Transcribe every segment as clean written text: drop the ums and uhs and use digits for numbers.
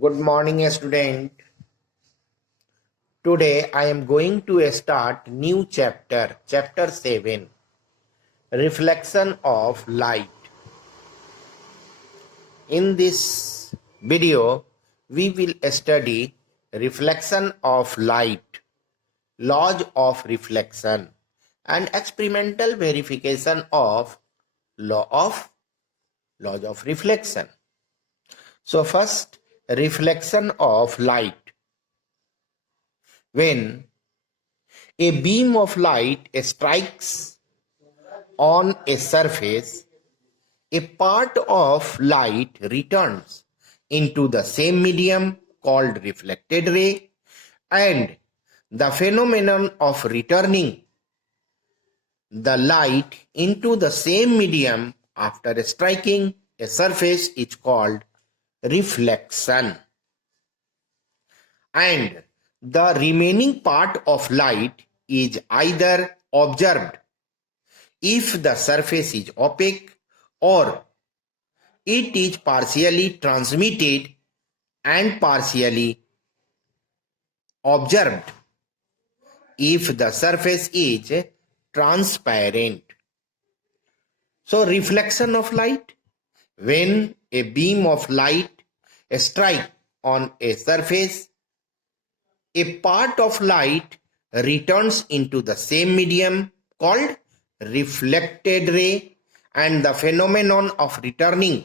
Good morning, student. Today I am going to start new chapter, chapter 7, reflection of light. In this video, we will study reflection of light, laws of reflection, and experimental verification of laws of reflection. So first, reflection of light. When a beam of light strikes on a surface, a part of light returns into the same medium called reflected ray, and the phenomenon of returning the light into the same medium after striking a surface is called reflection. And the remaining part of light is either observed if the surface is opaque, or it is partially transmitted and partially observed if the surface is transparent. So reflection of light. When a beam of light strikes on a surface, a part of light returns into the same medium called reflected ray, and the phenomenon of returning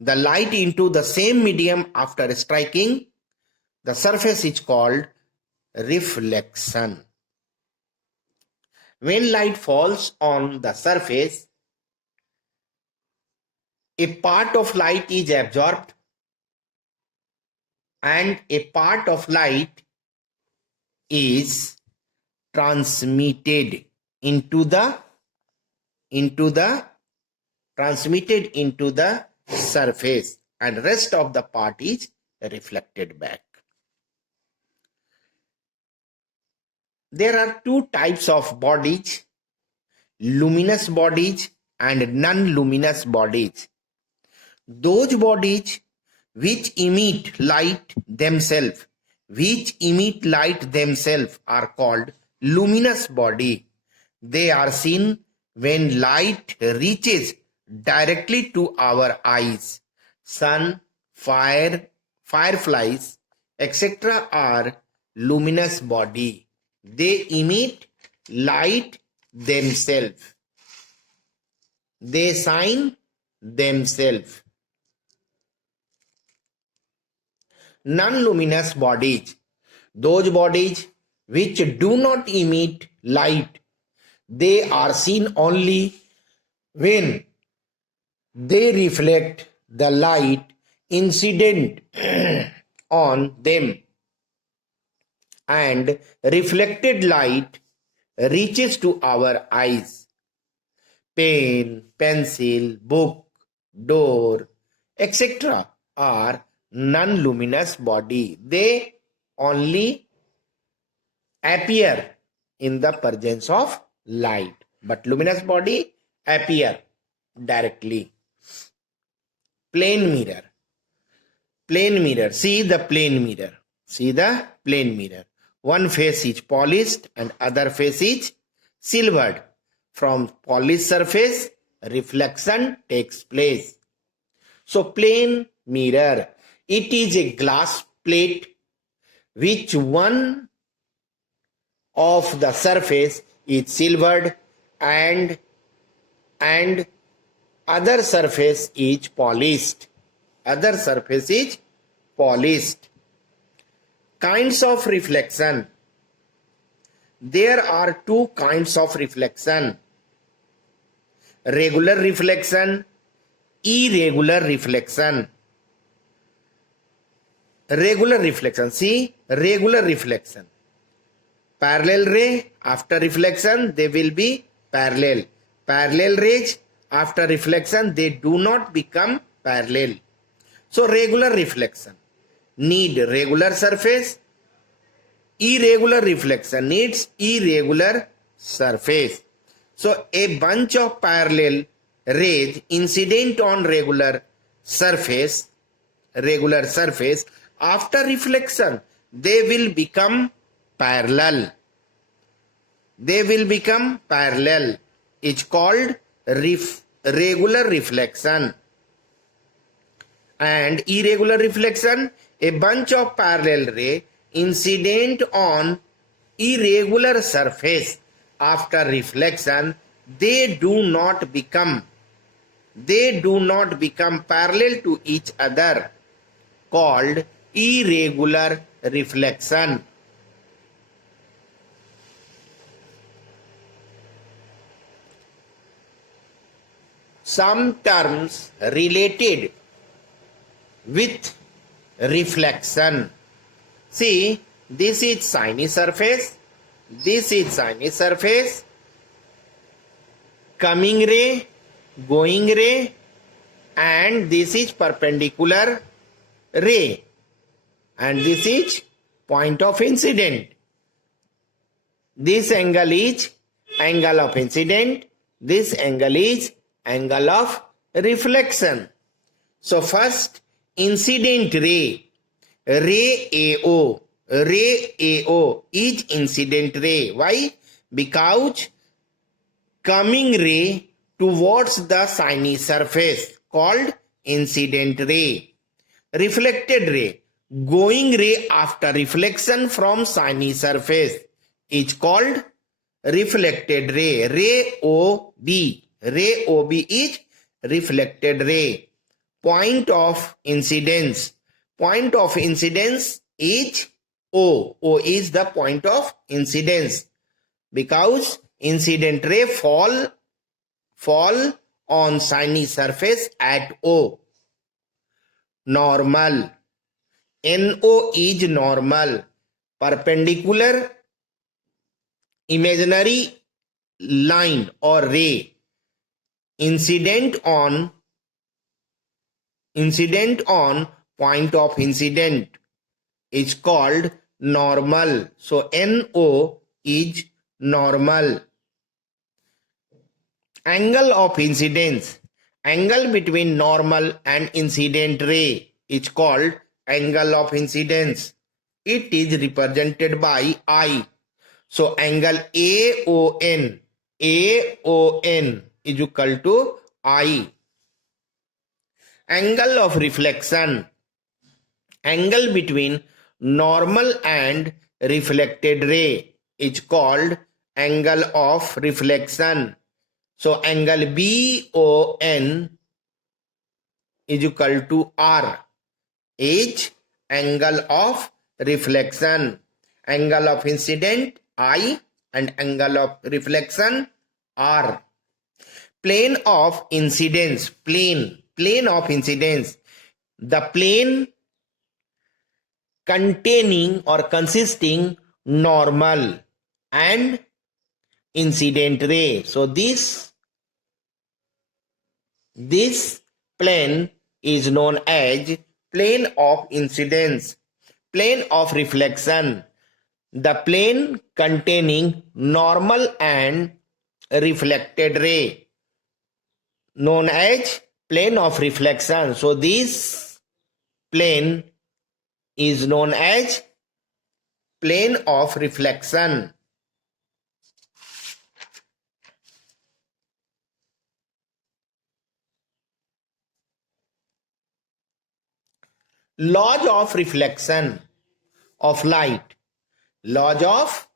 the light into the same medium after striking the surface is called reflection. When light falls on the surface, a part of light is absorbed and a part of light is transmitted into the surface, and rest of the part is reflected back. There are two types of bodies, luminous bodies and non-luminous bodies. Those bodies which emit light themselves are called luminous body. They are seen when light reaches directly to our eyes. Sun, fire, fireflies, etc. are luminous body. They emit light themselves. They shine themselves. Non-luminous bodies, those bodies which do not emit light, they are seen only when they reflect the light incident on them, and reflected light reaches to our eyes. Pen, pencil, book, door, etc. are non-luminous body. They only appear in the presence of light, but luminous body appear directly. Plane mirror. See the plane mirror. One face is polished and other face is silvered. From polished surface, reflection takes place. So plane mirror, it is a glass plate which one of the surface is silvered and other surface is polished. Kinds of reflection. There are two kinds of reflection: regular reflection, irregular reflection. Regular reflection. See, regular reflection. Parallel ray, after reflection, they will be parallel. Parallel rays, after reflection, they do not become parallel. So, regular reflection need regular surface. Irregular reflection needs irregular surface. So, a bunch of parallel rays incident on regular surface regular surface, after reflection, they will become parallel. They will become parallel. It's called regular reflection. And irregular reflection, a bunch of parallel ray incident on irregular surface. After reflection, they do not become parallel to each other, called irregular reflection. Some terms related with reflection. See, this is shiny surface, this is shiny surface, coming ray, going ray, and this is perpendicular ray, and this is point of incident. This angle is angle of incident, this angle is angle of reflection. So first, incident ray, ray AO is incident ray. Why? Because coming ray towards the shiny surface, called incident ray. Reflected ray, going ray after reflection from shiny surface, is called reflected ray. Ray OB is reflected ray. Point of incidence is O. O is the point of incidence, because incident ray fall on shiny surface at O. Normal, NO is normal. Perpendicular imaginary line or ray incident on point of incident is called normal. So NO is normal. Angle of incidence, angle between normal and incident ray is called angle of incidence. It is represented by I. So angle AON is equal to I. Angle of reflection, angle between normal and reflected ray is called angle of reflection. So angle BON is equal to R, is angle of reflection. Angle of incident I and angle of reflection R. Plane of incidence, plane of incidence, the plane containing or consisting normal and incident ray. So this plane is known as plane of incidence. Plane of reflection, the plane containing normal and reflected ray, known as plane of reflection. So this plane is known as plane of reflection. Laws of reflection of light. Laws of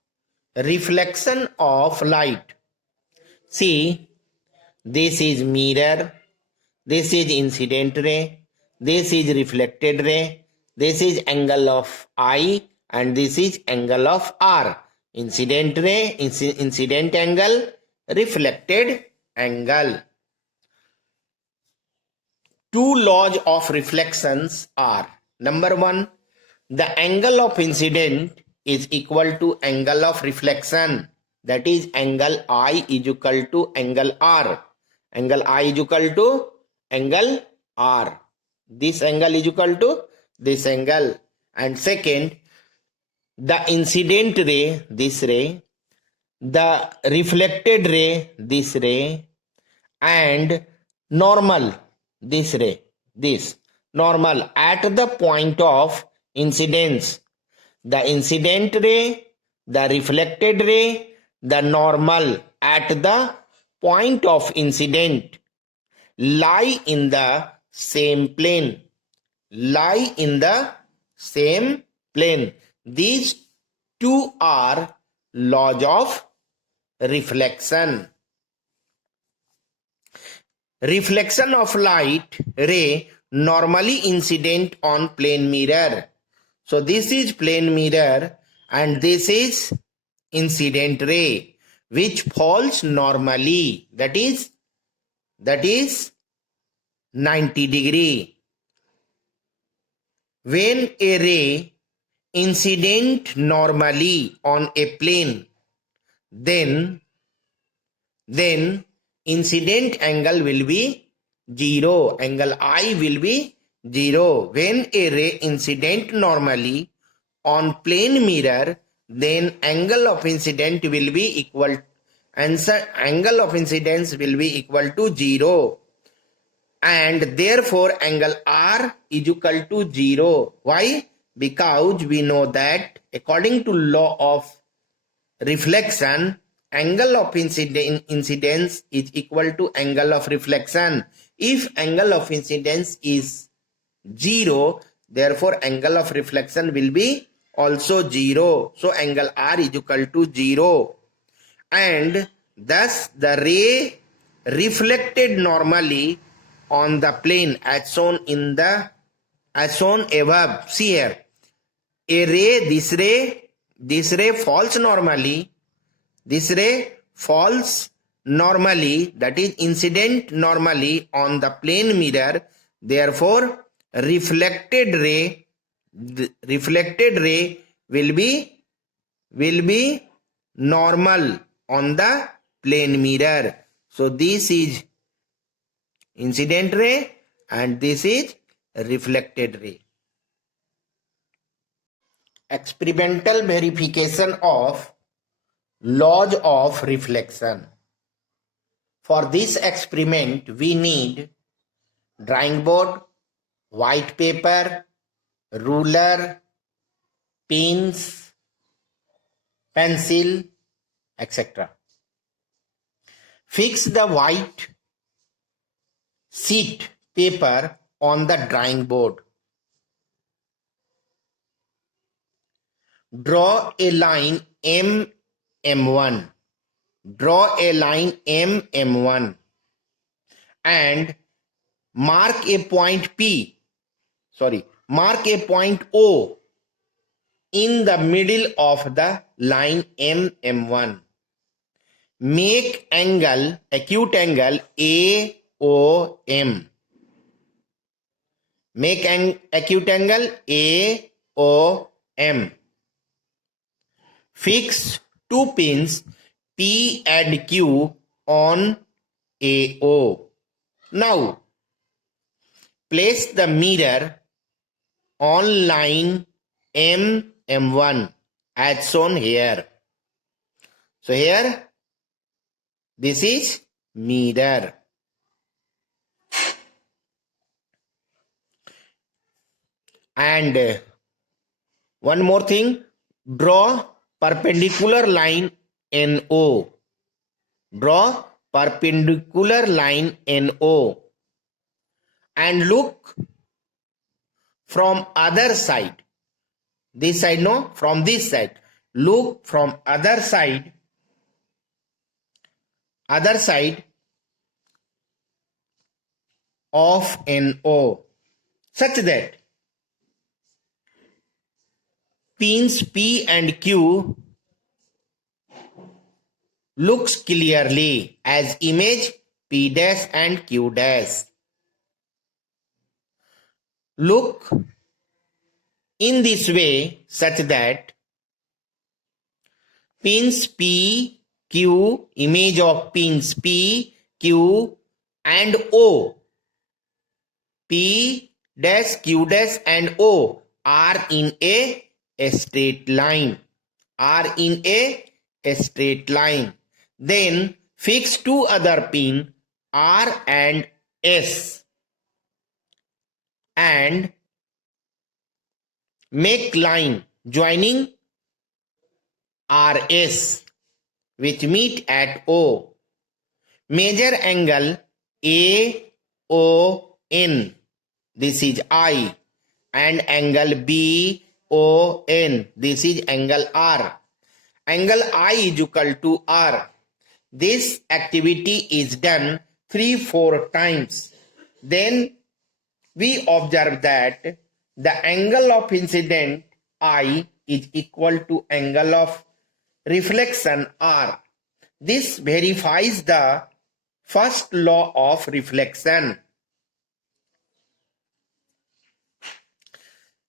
reflection of light. See, this is mirror, this is incident ray, this is reflected ray, this is angle of I, and this is angle of R. Incident ray, incident angle, reflected angle. Two laws of reflections are: number one, the angle of incident is equal to angle of reflection, that is angle I is equal to angle R. Angle I is equal to angle R. This angle is equal to this angle. And second, the incident ray, this ray, the reflected ray, this ray, and normal, this ray, this. normal at the point of incidence. The incident ray, the reflected ray, the normal at the point of incident lie in the same plane. Lie in the same plane. These two are laws of reflection. Reflection of light ray normally incident on plane mirror. So this is plane mirror and this is incident ray which falls normally, that is 90 degree. When a ray incident normally on a plane, then incident angle will be 0, angle I will be 0. When a ray incident normally on plane mirror, then angle of incident will be equal, angle of incidence will be equal to 0, and therefore angle R is equal to 0. Why? Because we know that according to law of reflection, angle of incidence is equal to angle of reflection. If angle of incidence is 0, therefore angle of reflection will be also 0. So angle R is equal to 0. And thus the ray reflected normally on the plane as shown above. See here, this ray falls normally, this ray falls normally, that is incident normally on the plane mirror. Therefore reflected ray will be normal on the plane mirror. So this is incident ray and this is reflected ray. Experimental verification of laws of reflection. For this experiment, we need drawing board, white paper, ruler, pins, pencil, etc. Fix the white sheet paper on the drawing board. Draw a line M1. Draw a line M1 and mark a point mark a point O in the middle of the line M1. Make acute angle AOM. Make an acute angle AOM. Fix two pins P and Q on AO. Now, place the mirror on line M1 as shown here. So here, this is mirror. And one more thing, draw perpendicular line NO. Draw perpendicular line NO and look from other side. This side, no, from this side. Look from other side of NO such that pins P and Q looks clearly as image P dash and Q dash. Look in this way such that pins P, Q, image of pins P, Q and O, P dash, Q dash and O are in a straight line. Then fix two other pin R and S and make line joining RS which meet at O. Measure angle AON, this is I, and angle BON, this is angle R. Angle I is equal to R. This activity is done 3-4 times. Then we observe that the angle of incident I is equal to angle of reflection R. This verifies the first law of reflection.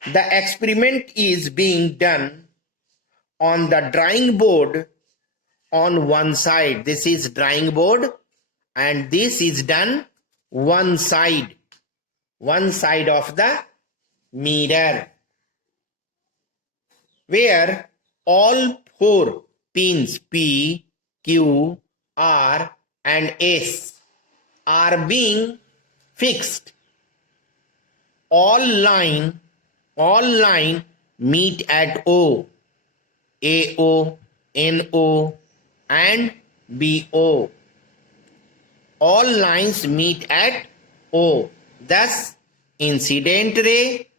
The experiment is being done on the drawing board on one side. This is drawing board and this is done one side of the mirror, where all 4 pins P, Q, R and S are being fixed. All line meet at O, AO, NO and BO. All lines meet at O. Thus, incident ray,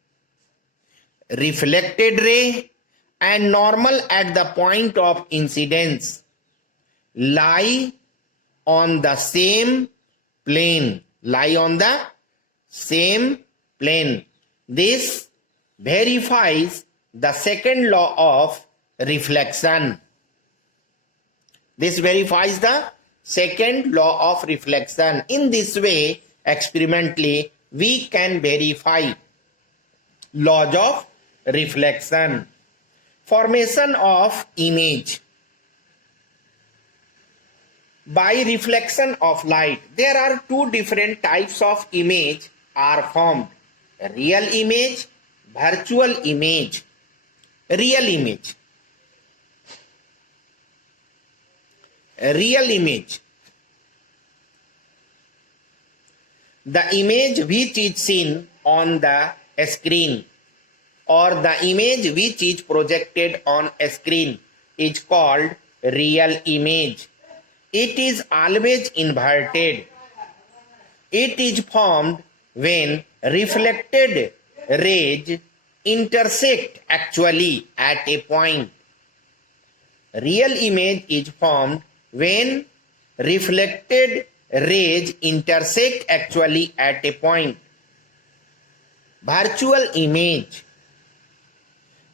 reflected ray and normal at the point of incidence lie on the same plane. This verifies the second law of reflection. In this way, experimentally, we can verify laws of reflection. Formation of image by reflection of light. There are 2 different types of image are formed: real image, virtual image. Real image, the image which is seen on the screen or the image which is projected on a screen is called real image. It is always inverted. It is formed when reflected rays intersect actually at a point. Real image is formed when reflected rays intersect actually at a point. Virtual image,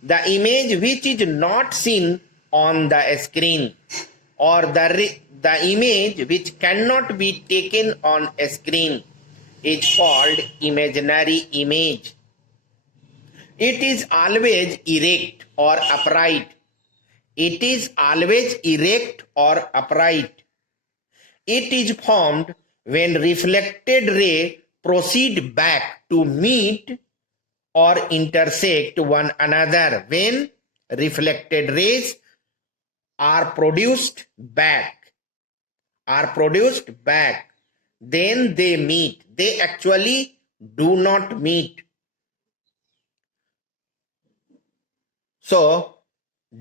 the image which is not seen on the screen or the image which cannot be taken on a screen is called imaginary image. It is always erect or upright. It is formed when reflected ray proceed back to meet or intersect one another. When reflected rays are produced back, then they meet. They actually do not meet. So,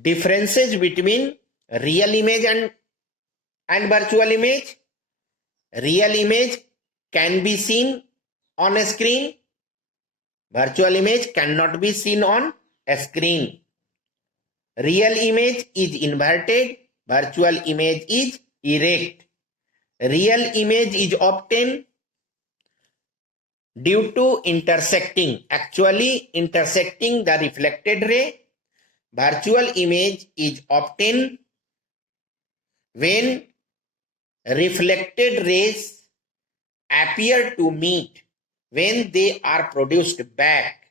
differences between real image and virtual image. Real image can be seen on a screen. Virtual image cannot be seen on a screen. Real image is inverted. Virtual image is erect. Real image is obtained due to intersecting the reflected ray. Virtual image is obtained when reflected rays appear to meet, when they are produced back.